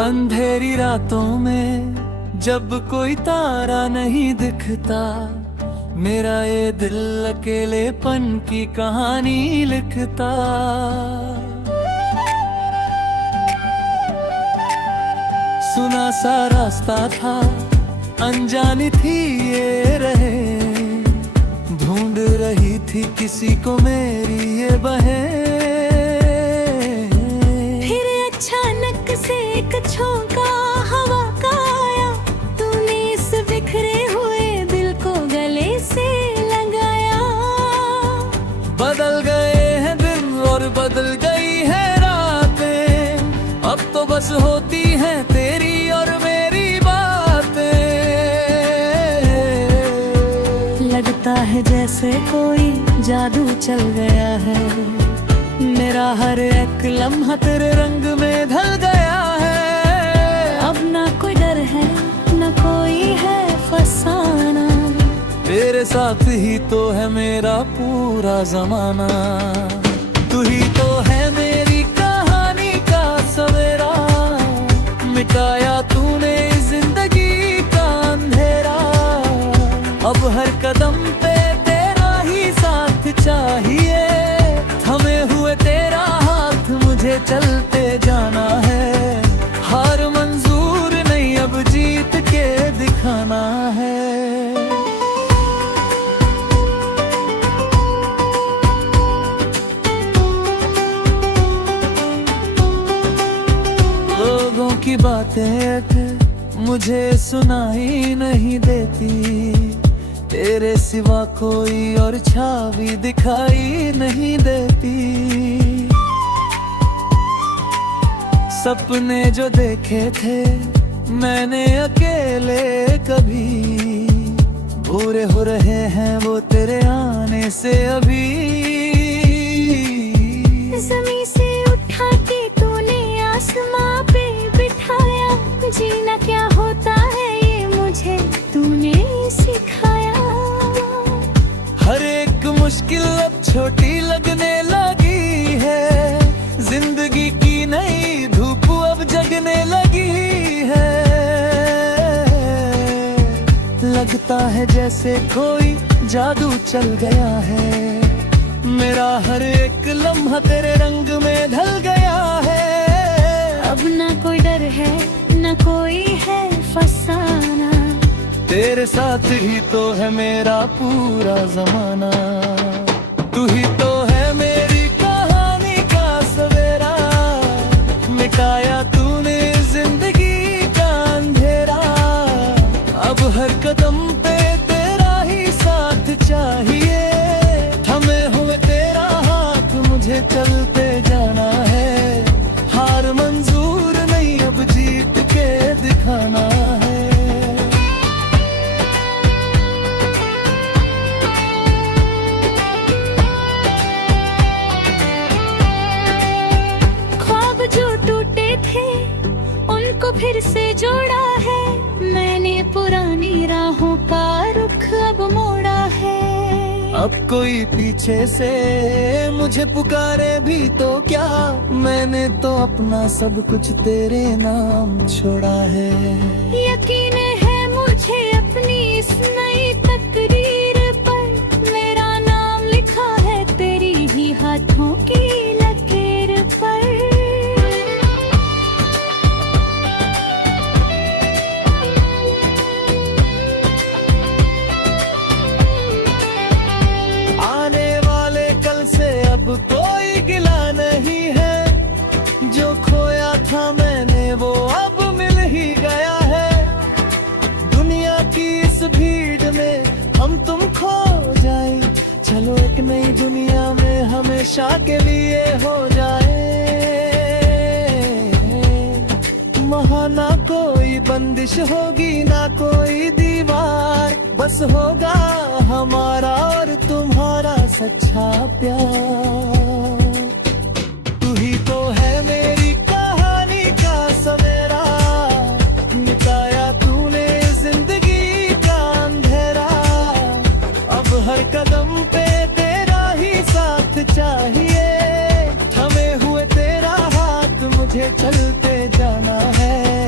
अंधेरी रातों में जब कोई तारा नहीं दिखता, मेरा ये दिल अकेलेपन की कहानी लिखता। सुना सा रास्ता था, अनजानी थी ये रहे, ढूंढ रही थी किसी को मेरी ये बहन। फिर अचानक से एक झोंका हवा का आया, तूने इस बिखरे हुए दिल को गले से लगाया। बदल गए हैं दिन और बदल गई है रातें, अब तो बस होती हैं तेरी और मेरी बातें। लगता है जैसे कोई जादू चल गया है, मेरा हर एक लम्हा तेरे रंग में ढल गया है। अब ना कोई डर है, ना कोई है फसाना, तेरे साथ ही तो है मेरा पूरा जमाना। तू ही तो है मेरी कहानी का सवेरा, मिटाया तूने जिंदगी का अंधेरा। अब हर कदम पे तेरा ही साथ चाहिए, थमे हुए तेरा हाथ मुझे चलते जाना है। हार मंजूर नहीं, अब जीत के दिखाना है। लोगों की बातें मुझे सुनाई नहीं देती, तेरे सिवा कोई और छावी दिखाई नहीं देती। सपने जो देखे थे मैंने अकेले कभी, पूरे हो रहे हैं वो तेरे आने से अभी। ज़मीं से उठा के तूने आसमां पे बिठाया, जीना क्या होता है ये मुझे तूने सिखाया। हर एक मुश्किल अब छोटी लगने लगी है, जिंदगी की नई धूप अब जगने लगी है। लगता है जैसे कोई जादू चल गया है, मेरा हर एक लम्हा तेरे रंग में ढल गया है। अब ना कोई डर है, ना कोई है फसाना, तेरे साथ ही तो है मेरा पूरा जमाना। तू ही तो है मेरी कहानी का सवेरा, मिटाया तूने जिंदगी का अंधेरा। अब हर कदम पे तेरा ही साथ चाहिए, थमे हुए तेरा हाथ मुझे चलते जाना है। हार मंजूर नहीं, अब जीत के दिखाना है। ख्वाब जो टूटे थे उनको फिर से जोड़ा है, मैंने पुरानी राहों का रुख अब मोड़ा है। अब कोई पीछे से मुझे पुकारे भी तो क्या, मैंने तो अपना सब कुछ तेरे नाम छोड़ा है। यकीन है मुझे अपनी इस नई तकदीर पर, मेरा नाम लिखा है तेरी ही हाथों की लकीर पर। आने वाले कल से अब कोई गिला नहीं है, जो खोया था मैंने वो अब मिल ही गया है। दुनिया की इस भीड़ में हम तुम खो जाए, चलो एक नई दुनिया में हमेशा के लिए हो जाए। वहाँ ना कोई बंदिश होगी, ना कोई दीवार, बस होगा हमारा और तुम्हारा सच्चा प्यार। तू ही तो है मेरी कहानी का सवेरा, मिटाया तूने जिंदगी का अंधेरा। अब हर कदम पे तेरा ही साथ चाहिए, थमे हुए तेरा हाथ मुझे चलते जाना है।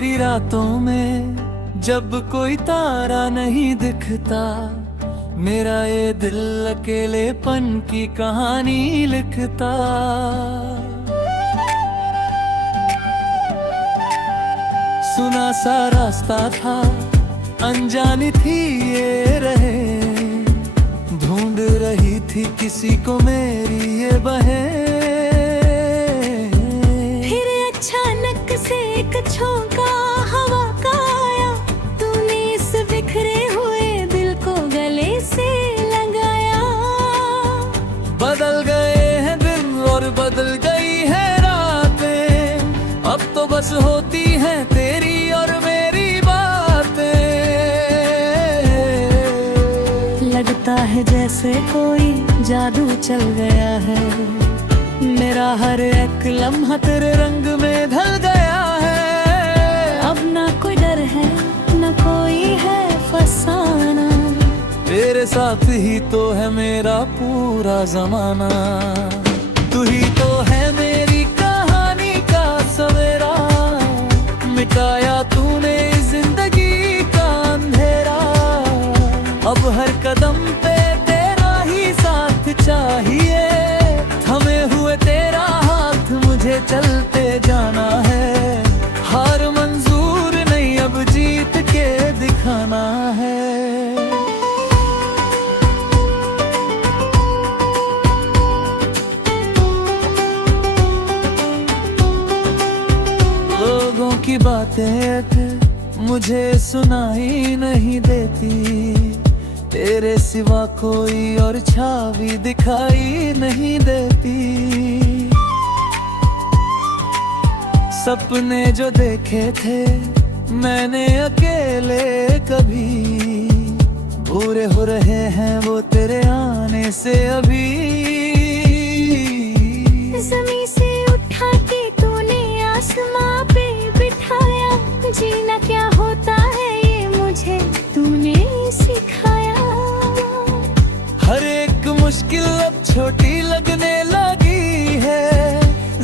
अंधेरी रातों में जब कोई तारा नहीं दिखता, मेरा ये दिल अकेलेपन की कहानी लिखता। सुना सा रास्ता था, अनजानी थी ये रहे, ढूंढ रही थी किसी को मेरी ये बहन। फिर अचानक से एक झोंका हवा का आया, तूने इस बिखरे हुए दिल को गले से लगाया। बदल गए हैं दिन और बदल गई है रातें, अब तो बस होती हैं तेरी और मेरी बातें। लगता है जैसे कोई जादू चल गया है, मेरा हर एक लम्हा तेरे रंग में ढल गया है। अब ना कोई डर है, ना कोई है फसाना, तेरे साथ ही तो है मेरा पूरा जमाना। तू ही तो है मेरी कहानी का सवेरा, मिटाया तूने जिंदगी का अंधेरा। अब हर कदम पे तेरा ही साथ चाहिए, थमे हुए तेरा हाथ मुझे चलते जाना है। हार मंजूर नहीं, अब जीत के दिखाना है। लोगों की बातें मुझे सुनाई नहीं देती, तेरे सिवा कोई और छावी दिखाई नहीं देती। सपने जो देखे थे मैंने अकेले कभी, पूरे हो रहे हैं वो तेरे आने से अभी। ज़मीं से उठा के तूने आसमां पे बिठाया, जीना क्या होता है ये मुझे तूने सिखाया। हर एक मुश्किल अब छोटी लगने लगी है,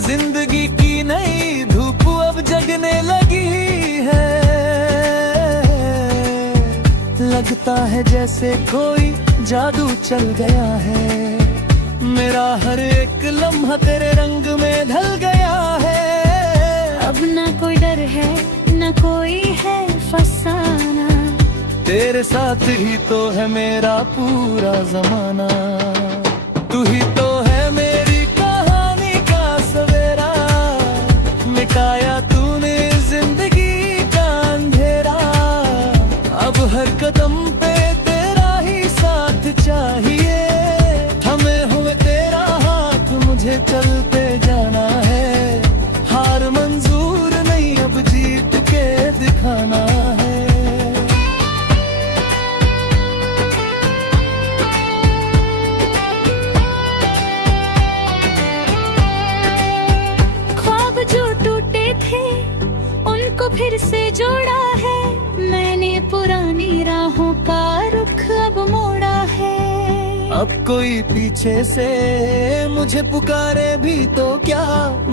जिंदगी की नई धूप अब जगने लगी है। लगता है जैसे कोई जादू चल गया है, मेरा हर एक लम्हा तेरे रंग में ढल गया है। अब ना कोई डर है, ना कोई है फसाना, तेरे साथ ही तो है मेरा पूरा जमाना। तू ही तो है मेरी कहानी का सवेरा, मिटाया तूने जिंदगी का अंधेरा। अब हर कदम पे तेरा ही साथ चाहिए, थमे हुए तेरा हाथ मुझे चलते जाना है। हार मंजूर नहीं, अब जीत के दिखाना है। ख्वाब जो टूटे थे उनको फिर से जोड़ा है, मैंने पुरानी राहों का रुख अब मोड़ा है। अब कोई पीछे से मुझे पुकारे भी तो क्या,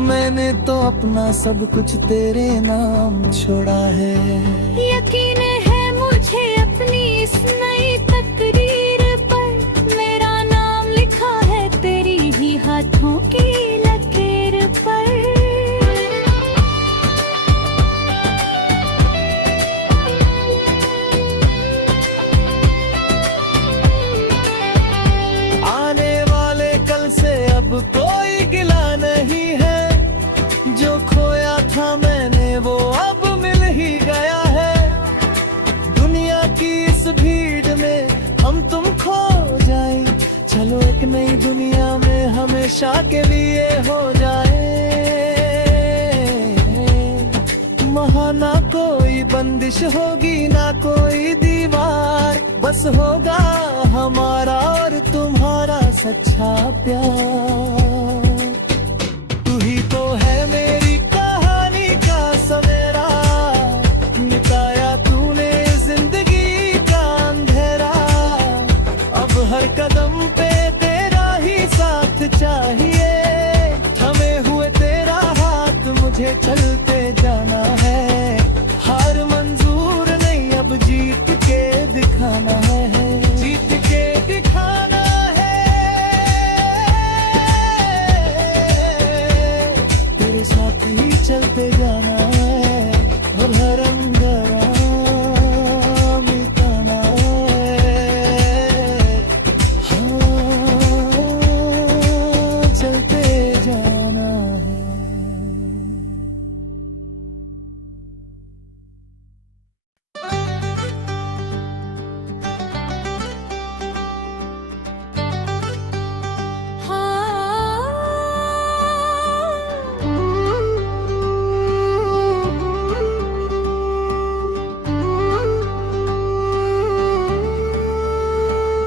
मैंने तो अपना सब कुछ तेरे नाम छोड़ा है। यकीन है मुझे अपनी इस नई तकदीर पर, मेरा नाम लिखा है तेरी ही हाथों की लकीर पर। आने वाले कल से अब कोई गिला नहीं है, जो खोया था मैंने वो अब मिल ही गया है। दुनिया की इस भीड़ में हम तुम खो जाए, चलो एक नई दुनिया में हमेशा के लिए हो जाए। वहाँ ना कोई बंदिश होगी, ना कोई दीवार, बस होगा हमारा और तुम्हारा सच्चा प्यार। तू ही तो है मेरी कहानी का सवेरा, मिटाया तूने जिंदगी का अंधेरा। अब हर कदम पे तेरा ही साथ चाहिए, थमे हुए तेरा हाथ मुझे चलते जाना है।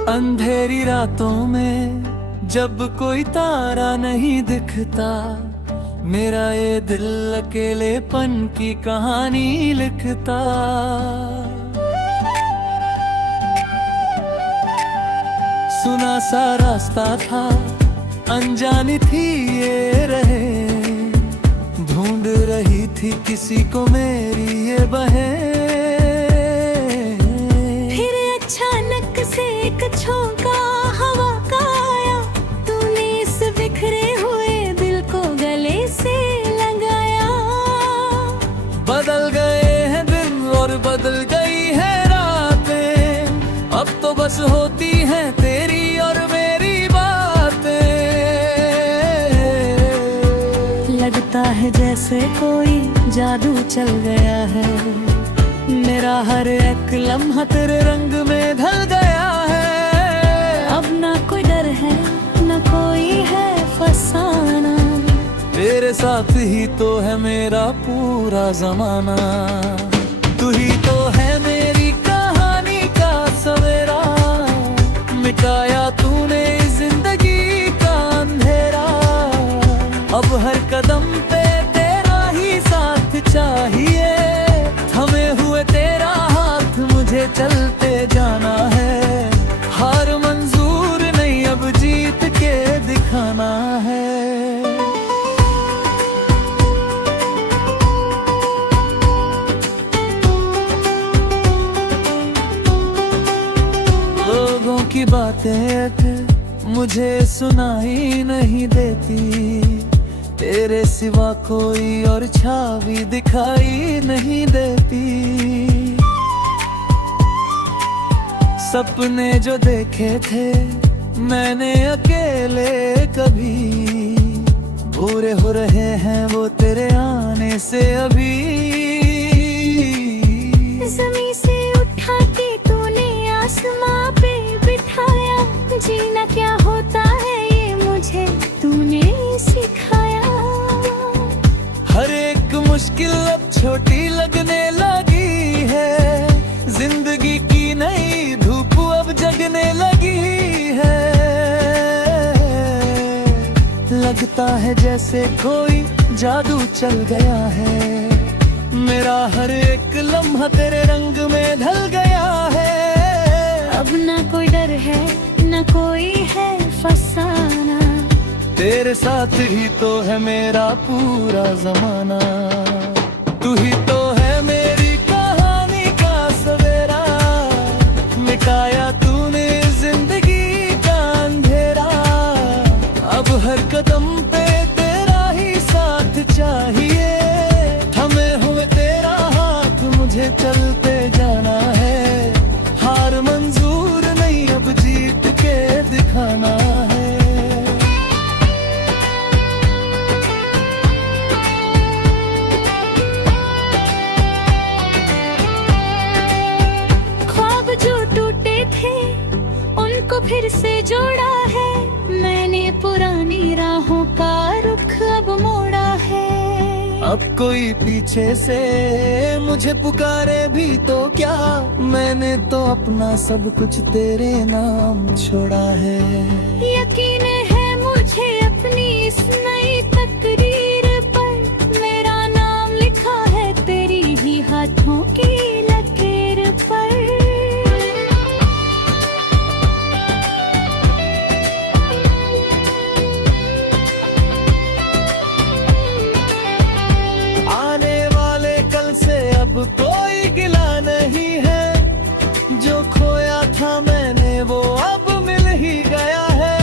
अंधेरी रातों में जब कोई तारा नहीं दिखता, मेरा ये दिल अकेलेपन की कहानी लिखता। सुना सा रास्ता था, अनजानी थी ये रहे, ढूंढ रही थी किसी को मेरी ये बहन। फिर अचानक से एक झोंका हवा का आया, तूने इस बिखरे हुए दिल को गले से लगाया। बदल गए हैं दिन और बदल गई है रातें, अब तो बस होती हैं तेरी और मेरी बातें। लगता है जैसे कोई जादू चल गया है, मेरा हर एक लम्हा तेरे रंग में ढल गया है। अब ना कोई डर है ना कोई है फसाना, तेरे साथ ही तो है मेरा पूरा जमाना। तू ही तो है मेरी कहानी का सवेरा, मिटाया तूने जिंदगी का अंधेरा। अब हर कदम पे तेरा ही साथ चाहिए, थमे हुए तेरा हाथ मुझे चलते जाना है। हार मंजूर नहीं अब जीत के दिखाना है। लोगों की बातें मुझे सुनाई नहीं देती, तेरे सिवा कोई और छावी दिखाई नहीं देती। सपने जो देखे थे मैंने अकेले कभी, पूरे हो रहे हैं वो तेरे आने से अभी। ज़मीं से उठा के तूने आसमां पे बिठाया, जीना क्या होता है ये मुझे तूने सिखाया। हर एक मुश्किल अब छोटी लगने लगी है, जिंदगी की नई धूप अब जगने लगी है। लगता है जैसे कोई जादू चल गया है, मेरा हर एक लम्हा तेरे रंग में ढल गया है। अब ना कोई डर है ना कोई है फसाना, तेरे साथ ही तो है मेरा पूरा जमाना। तू ही तो है मेरी कहानी का सवेरा, मिटाया तूने जिंदगी का अंधेरा। अब हर कदम पे तेरा ही साथ चाहिए, थमे हुए तेरा हाथ मुझे चलते जाना है। हार मंजूर नहीं अब जीत के दिखाना है। ख्वाब जो टूटे थे उनको फिर से जोड़ा है, मैंने पुरानी राहों का रुख अब मोड़ा है। अब कोई पीछे से मुझे पुकारे भी तो क्या, मैंने तो अपना सब कुछ तेरे नाम छोड़ा है। यकीन है मुझे अपनी इस नई तकदीर पर, मेरा नाम लिखा है तेरी ही हाथों की लकीर पर। आने वाले कल से अब कोई गिला नहीं है, जो खोया था मैंने वो अब मिल ही गया है।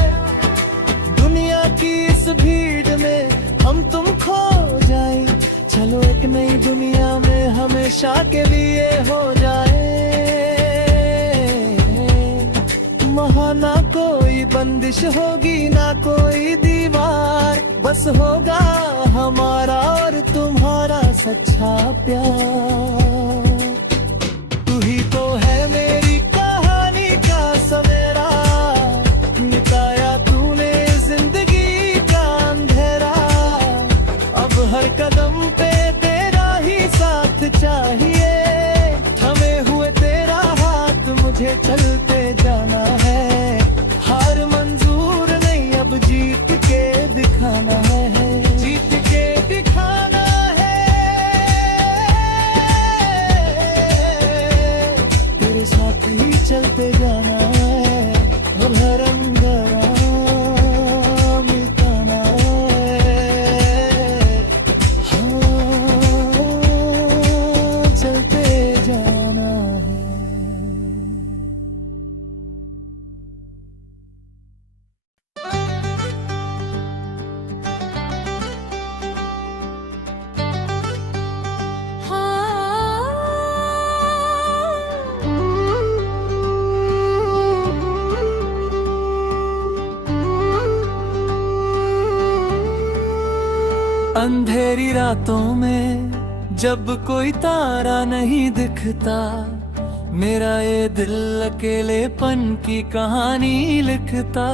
दुनिया की इस भीड़ में हम तुम खो जाए, चलो एक नई दुनिया में हमेशा के लिए हो जाए। वहाँ ना कोई बंदिश होगी ना कोई दीवार, बस होगा हमारा और तुम्हारा सच्चा प्यार। तू ही तो है मेरी कहानी का सवेरा, मिटाया तूने जिंदगी का अंधेरा। अब हर कदम पे तेरा ही साथ चाहिए, थमे हुए तेरा हाथ मुझे चलते जाना है। अंधेरी रातों में जब कोई तारा नहीं दिखता, मेरा ये दिल अकेलेपन की कहानी लिखता।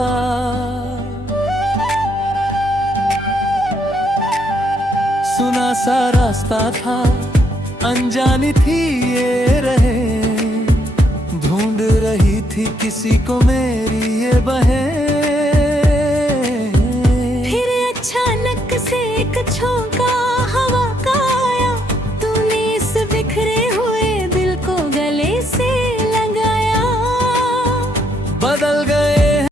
सुना सा रास्ता था, अनजानी थी ये रहे, ढूंढ रही थी किसी को मेरी ये बहन। फिर अचानक से एक छोटा